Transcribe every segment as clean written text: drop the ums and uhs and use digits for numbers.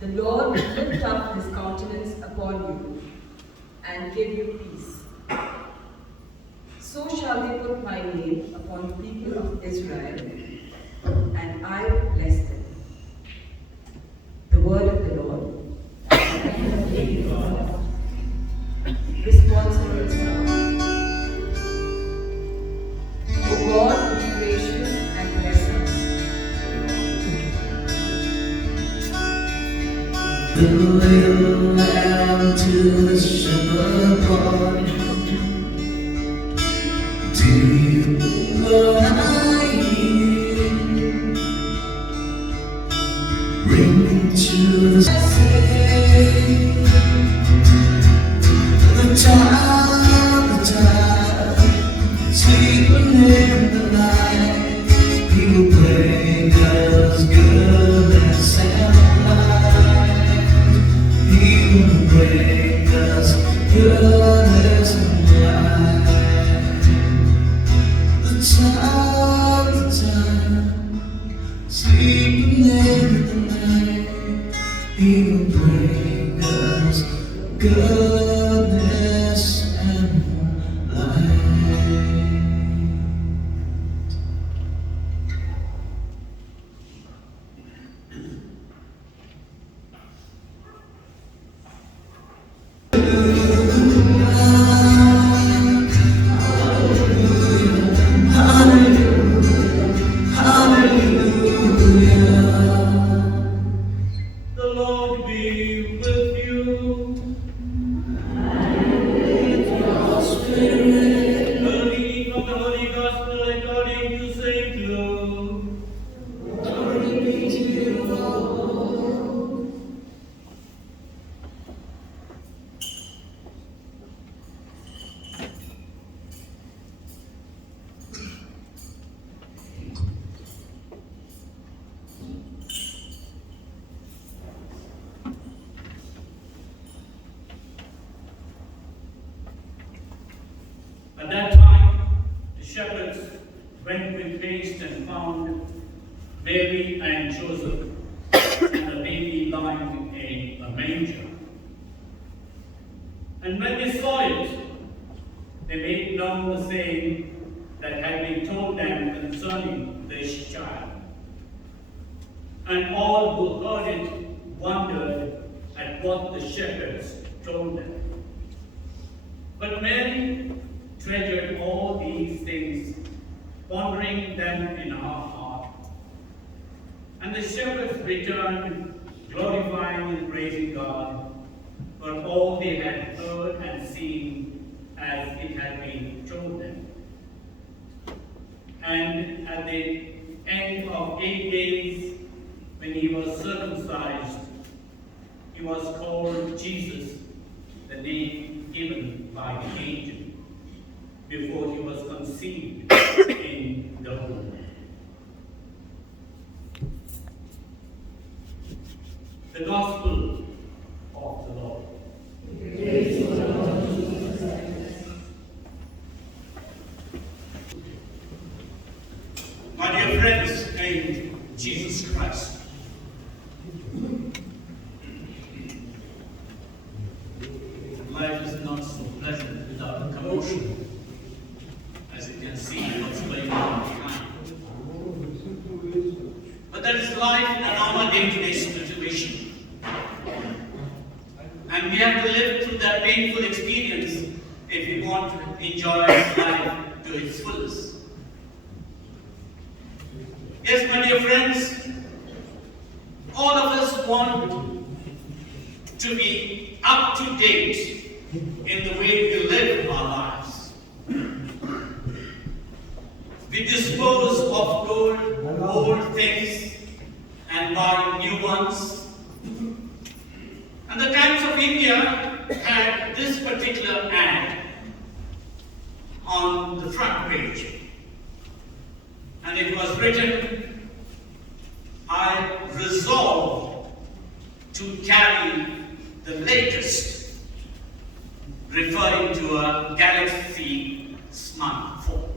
The Lord will lift up his countenance upon you and give you peace. So shall they put my name upon the people of Israel, and I will bless them. The word of the Lord. Responsible psalm. O God, be gracious and bless us. The little lamb to the shepherd boy. Do you ring to the sea? The child, sleeping in the night, he will bring us goodness and light. He will bring us goodness and light. The child, sleeping in the night, he will bring us goodness and light. The Lord be with you. The reading of the Holy Gospel according to St. Luke. At that time, the shepherds went with haste and found Mary and Joseph and the baby lying in a manger. And when they saw it, they made known the saying that had been told them concerning this child. And all who heard it wondered at what the shepherds told them. But Mary treasured all these things, pondering them in her heart. And the shepherds returned, glorifying and praising God for all they had heard and seen as it had been told them. And at the end of 8 days, when he was circumcised, he was called Jesus, the name given by the angel, before he was conceived in the womb. The Gospel of the Lord. My dear friends in Jesus Christ, life is not so pleasant without a commotion, as you can see what's going on behind. But that is life in a normal day-to-day situation. And we have to live through that painful experience if we want to enjoy life to its fullest. Yes, my dear friends, all of us want to be up to date in the way we live our lives. We dispose of old things and buy new ones. And the Times of India had this particular ad on the front page. And it was written, "I resolve to carry the latest," referring to a Galaxy smartphone.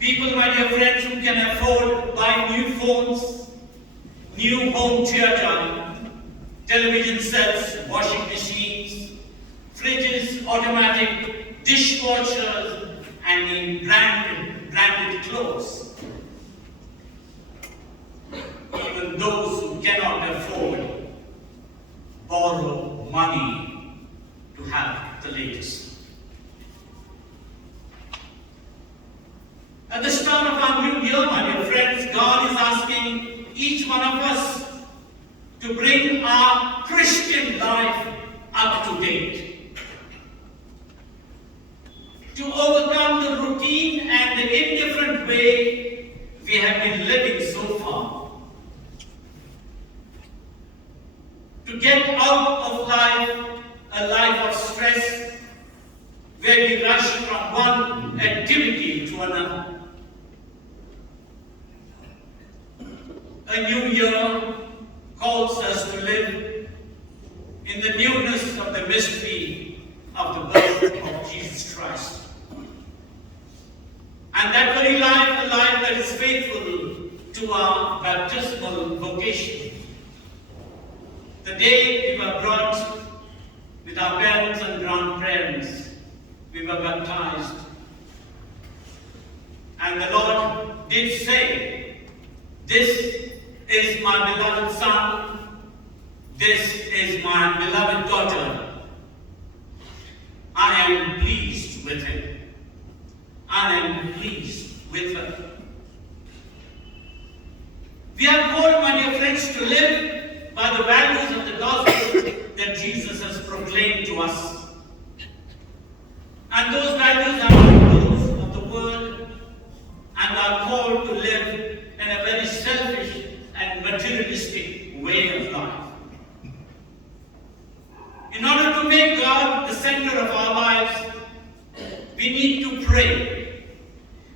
People, my dear friends, who can afford buying new phones, new home theater, television sets, washing machines, fridges, automatic dishwashers, and in branded clothes. Even those who cannot afford borrow money to have the latest. At the start of our new year, my dear friends, God is asking each one of us to bring our Christian life up to date. To overcome the routine and the indifferent way we have been living so far. To get out of life, a life of stress, where we rush from one activity to another. A new year calls us to live in the newness of the mystery of the birth of Jesus Christ. And that very life, a life that is faithful to our baptismal vocation. The day we were brought with our parents and grandparents, we were baptized. And the Lord did say, "This is my beloved son, this is my beloved daughter. I am pleased with him. I am pleased with her." We are called, my dear friends, to live by the values of the gospel that Jesus has proclaimed to us. And those values are those of the world and are called to live in a very selfish and materialistic way of life. In order to make God the center of our lives, we need to pray.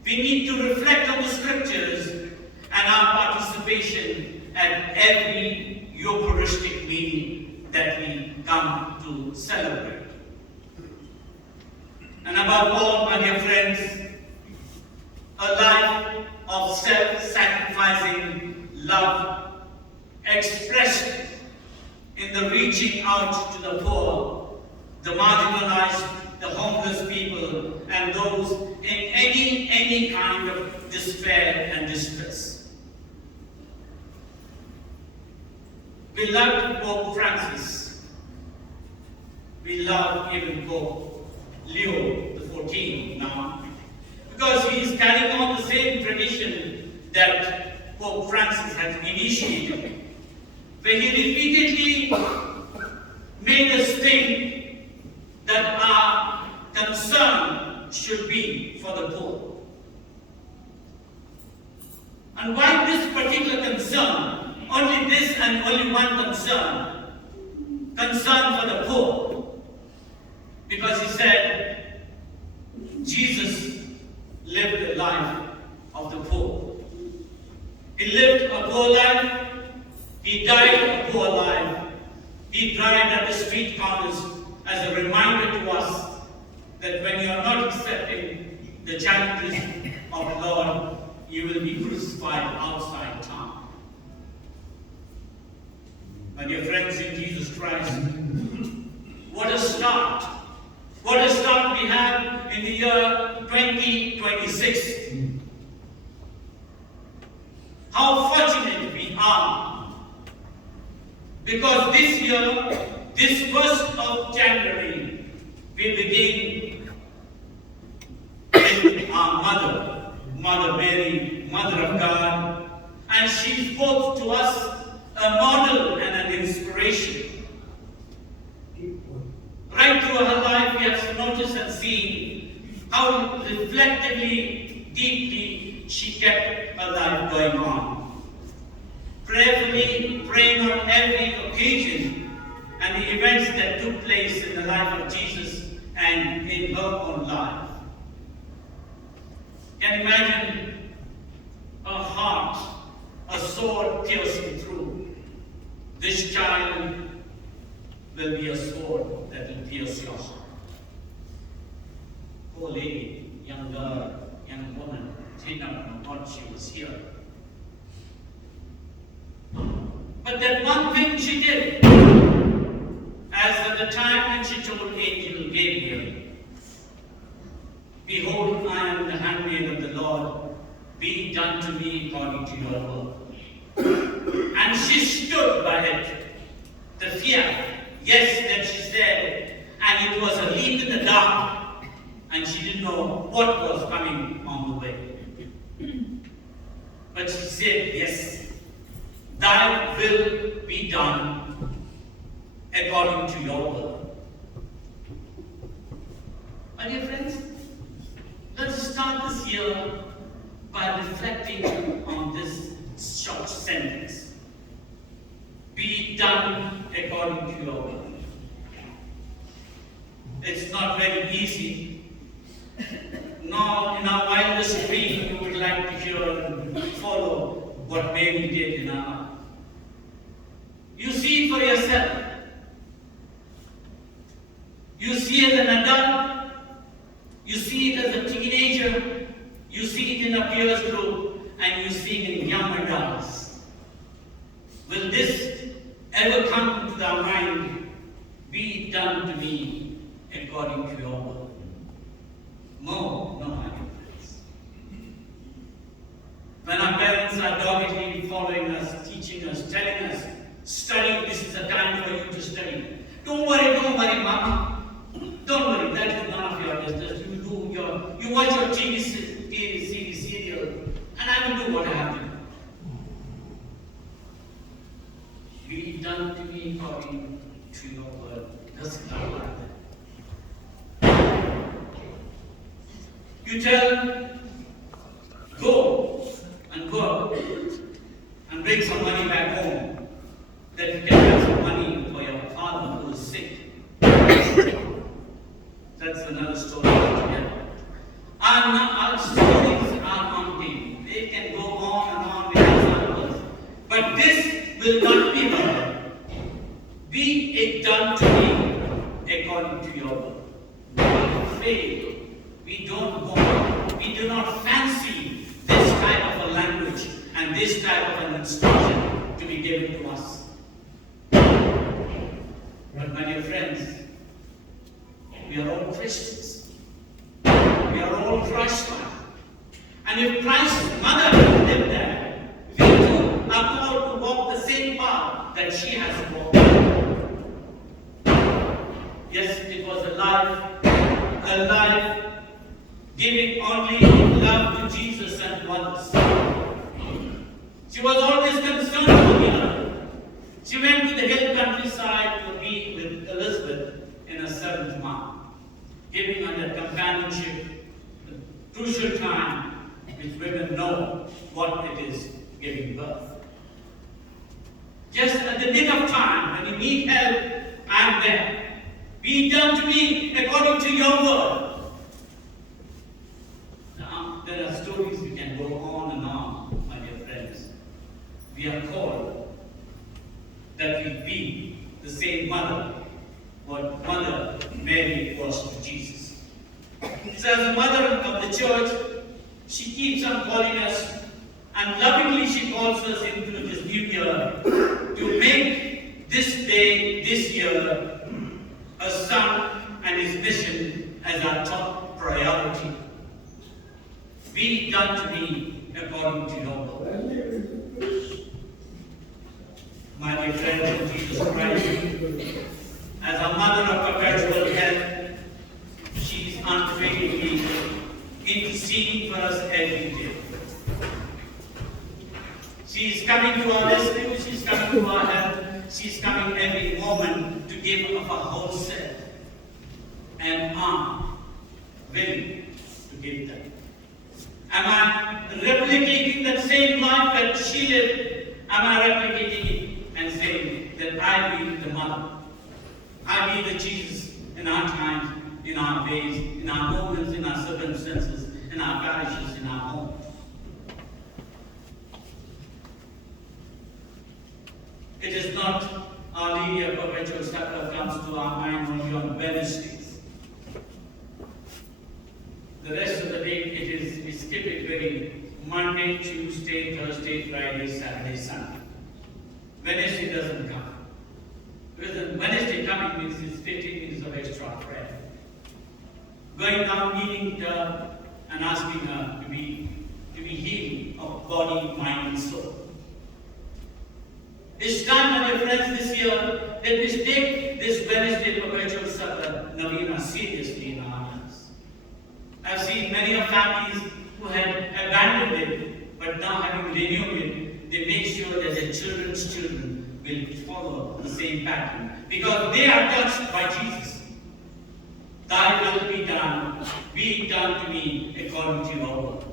We need to reflect on the scriptures and our participation at every Eucharistic meal that we come to celebrate. And above all, my dear friends, a life of self-sacrificing love expressed in the reaching out to the poor, the marginalized, the homeless people, and those in any kind of despair and distress. We loved Pope Francis. We love even Pope Leo XIV now, because he is carrying on the same tradition that Pope Francis has initiated, where he repeatedly made us think that our concern should be for the poor. And why this particular concern? Only this and only one concern. Concern for the poor. Because he said, Jesus lived a life of the poor. He lived a poor life. He died a poor life. He died at the street corners as a reminder to us that when you are not accepting the challenges of the Lord, you will be crucified outside town. My dear friends in Jesus Christ, what a start! What a start we have in the year 2026. How fortunate we are, because this year, this 1st of January, we begin with our Mother Mary, Mother of God, and she spoke to us a model and an inspiration. Right through her life, we have noticed and seen how reflectively, deeply she kept her life going on. Prayerfully praying on every occasion and the events that took place in the life of Jesus and in her own life. Can you imagine her heart, a sword piercing through? This child will be a sword that will pierce your heart. Poor lady, young girl, young woman, did not know what she was hearing. But that one thing she did, as at the time when she told Angel Gabriel, "Behold, I am the handmaid of the Lord, be done to me according to your word." And she stood by it. The fear, yes, that she said, and it was a leap in the dark, and she didn't know what was coming on the way. But she said, "Yes, thy will be done according to your word." My dear friends, let us start this year by reflecting on this short sentence. Be done according to your word. It's not very easy. Nor in our wildest dream you would like to hear and follow what Mary did in our life. You see it for yourself. You see it as an adult. You see it as a teenager. You see it in a peers group. And you see it in young adults. Will this ever come to our mind? Be done to me according to your word. No, my dear friends. When our parents are doggedly following us, teaching us, telling us, study, this is a time for you to study. Don't worry, mama. Don't worry, that is none of your business. You watch your TV serial, and I will do what I have to do. Be done to me according to your word. Doesn't sound like that. You tell, go and work and bring some money back home, that you can have some money for your father who is sick. That's another story altogether. Our stories are unending. They can go on and on with examples. But this will not be heard. Be it done to me according to your word. We are afraid. We don't want, we do not fancy this type of a language and this type of an instruction to be given to us. But my dear friends, we are all Christians. We are all Christ-like. And if Christ's mother lived there, we too are called to walk the same path that she has walked. Yes, it was a life giving only love to Jesus and others. She was always concerned for the other. She went to the hill countryside to be with Elizabeth in her 7th month, giving her that companionship, the crucial time which women know what it is giving birth. Just at the nick of time, when you need help, I am there. Be done to me according to your word. Now, there are stories we can go on and on, my dear friends. We are called that we be the same mother, what Mother Mary was to Jesus. So as a mother of the church, she keeps on calling us, and lovingly she calls us into this new year to make this day, this year, a son and his mission as our top priority. Be done to me according to your word. My dear friends in Jesus Christ, as a mother of perpetual health, she is unfailingly interceding for us every day. She is coming to our rescue, she is coming to our help, she is coming every moment to give of her whole self. And I'm willing to give that. Am I replicating that same life that she lived? Am I replicating it and saying that I be the mother? I be the Jesus in our times, in our days, in our moments, in our circumstances, in our parishes, in our homes. It is not Our Lady of Perpetual Supper comes to our mind only on Wednesdays. The rest of the day, we skip it very Monday, Tuesday, Thursday, Friday, Saturday, Sunday. Wednesday doesn't come. Because Wednesday coming means it's 15 minutes of extra prayer. Going down, meeting her and asking her to be healed of body, mind, and soul. It's time, my dear friends, this year that we take this Wednesday perpetual Sabbath Novena seriously in our lives. I've seen many of families who had abandoned it, but now having renewed it, they make sure that their children's children will follow the same pattern because they are touched by Jesus. Thy will be done to me according to your word.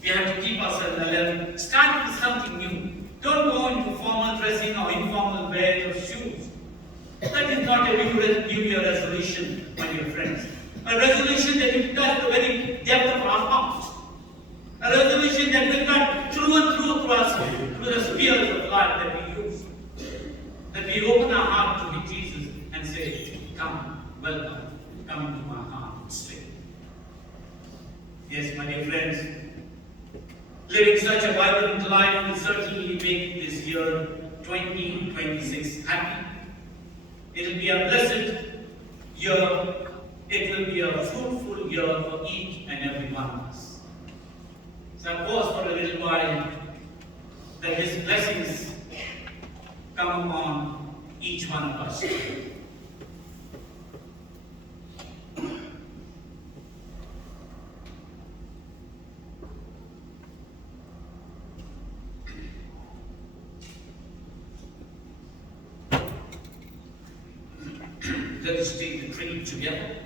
We have to keep ourselves alert. Start with something new. Don't go into formal dressing or informal wear of shoes. That is not a New Year resolution, my dear friends. A resolution that will touch the very depth of our hearts. A resolution that will cut through and through us, through the spheres of life that we use. That we open our heart to Jesus and say, come, welcome, come into my heart and stay. Yes, my dear friends, living such a vibrant life will certainly make this year 2026 happy. It will be a blessed year. It will be a fruitful year for each and every one of us. So I pause for a little while that His blessings come upon each one of us. Let us take the drink together.